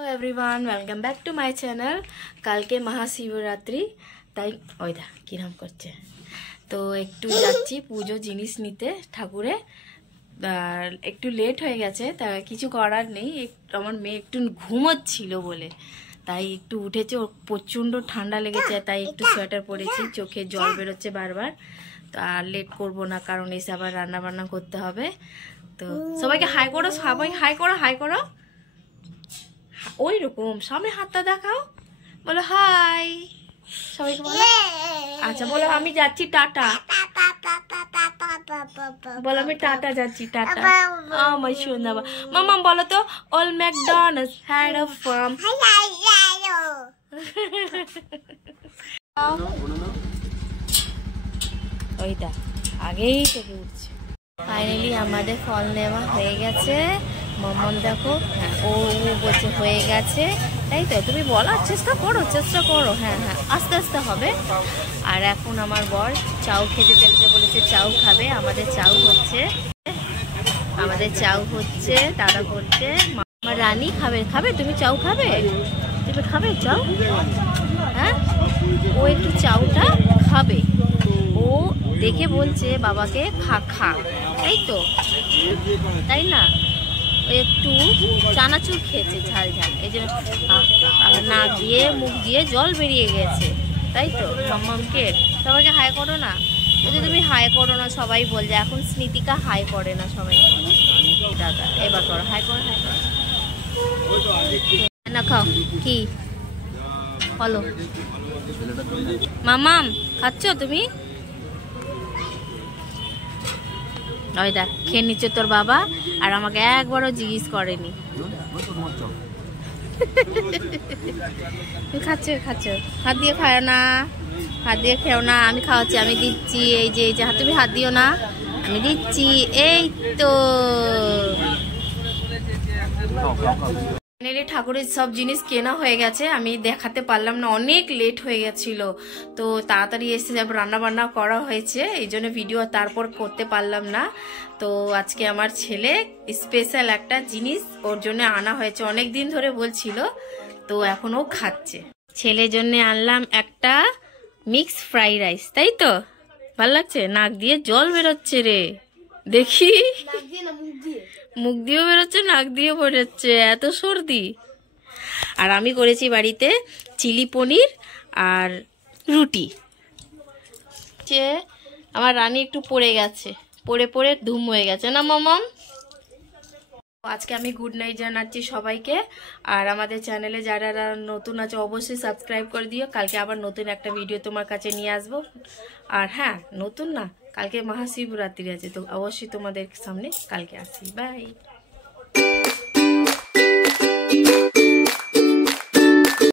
Hello everyone, welcome back to my channel. কালকে মহাশিবরাত্রি, তাই ওইদা কিরাম করছে। তো একটু যাচ্ছি পুজো জিনিস নিতে ঠাকুরে। একটু লেট হয়ে গেছে, তা কিছু করার নেই। আমার মেয়ে একটু ঘুমোচ্ছিল বলে তাই একটু উঠেছে। ওর প্রচণ্ড ঠান্ডা লেগেছে, তাই একটু সোয়েটার পরেছি। চোখে জল বেরোচ্ছে বারবার। তো আর লেট করবো না, কারণ এসে আবার রান্না বান্না করতে হবে। তো সবাইকে হাই করো, সবাই হাই করো, হাই করো। ওই রকম সামনে হাতটা দেখাও, বলো হাই সবাইকে বলো। আচ্ছা বলো আমি যাচ্ছি টাটা, বলো আমি টাটা যাচ্ছি, টাটা আমার সোনা। মামা বলো তো, all McDonald's had a farm. ওইটা আগেই থেকে উঠছে। ফাইনালি আমাদের ফল নেওয়া হয়ে গেছে। মামন দেখো, ও বলছে হয়ে গেছে, তাই তো তুমি বলার চেষ্টা করো, হ্যাঁ হ্যাঁ আস্তে আস্তে হবে। আর এখন আমার বর চাউ খেতে চলেছে, বলেছে চাউ খাবে। আমাদের চাউ হচ্ছে, দাদা বলছে আমার রানী খাবে, তুমি চাউ খাবে, তুমি খাবে চাউ? হ্যাঁ, ও একটু চাউটা খাবে। ও দেখে বলছে বাবাকে খা, তাই তো, তাই না? একটু চানাচুর খেয়েছে ঝাল, এই জন্য নাক দিয়ে মুখ দিয়ে জল বেরিয়ে গেছে, তাই তো। মাম্মামকে সবাইকে হাই করো না, যদি তুমি হাই করো না সবাই বলছে। এখন স্মৃতিকা হাই করে না সবাই। দাদা এবার করো, হাই করো না। খাও কি বলো মামাম, খাচ্ছ তুমি? ওই দেখ খেয়ে নিচ্ছে তোর বাবা, আর আমাকে একবারও জিজ্ঞেস করেনি। তুমি খাচ্ছ, হাত দিয়ে খাও না, হাত দিয়ে খেও না। আমি খাওয়াচ্ছি, আমি দিচ্ছি, এই যে তুমি হাত দিও না, আমি দিচ্ছি, এই তো। ফাইনালি ঠাকুরের সব জিনিস কেনা হয়ে গেছে। আমি দেখাতে পারলাম না, অনেক লেট হয়ে গেছিল। তো তাড়াতাড়ি এসে যাব, রান্না বান্না করা হয়েছে, এই জন্য ভিডিও তারপর করতে পারলাম না। তো আজকে আমার ছেলে স্পেশাল একটা জিনিস ওর জন্য আনা হয়েছে, অনেক দিন ধরে বলছিল, তো এখন ও খাচ্ছে। ছেলের জন্য আনলাম একটা মিক্স ফ্রাই রাইস, তাই তো? ভালো লাগছে? নাক দিয়ে জল বেরোচ্ছে রে, দেখি মুখ দিয়েও বেরোচ্ছে, নাক দিয়েও বেরোচ্ছে, এত সর্দি। আর আমি করেছি বাড়িতে চিলি পনির আর রুটি। আমার রানী একটু পড়ে গেছে, পড়ে ধুম হয়ে গেছে না মামাম? আজকে আমি গুড নাইট জানাচ্ছি সবাইকে। আর আমাদের চ্যানেলে যারা নতুন আছে অবশ্যই সাবস্ক্রাইব করে দিও। কালকে আবার নতুন একটা ভিডিও তোমার কাছে নিয়ে আসবো। আর হ্যাঁ, নতুন না, কালকে মহাশিবরাত্রি আছে, তো অবশ্যই তোমাদের সামনে কালকে আসি। বাই।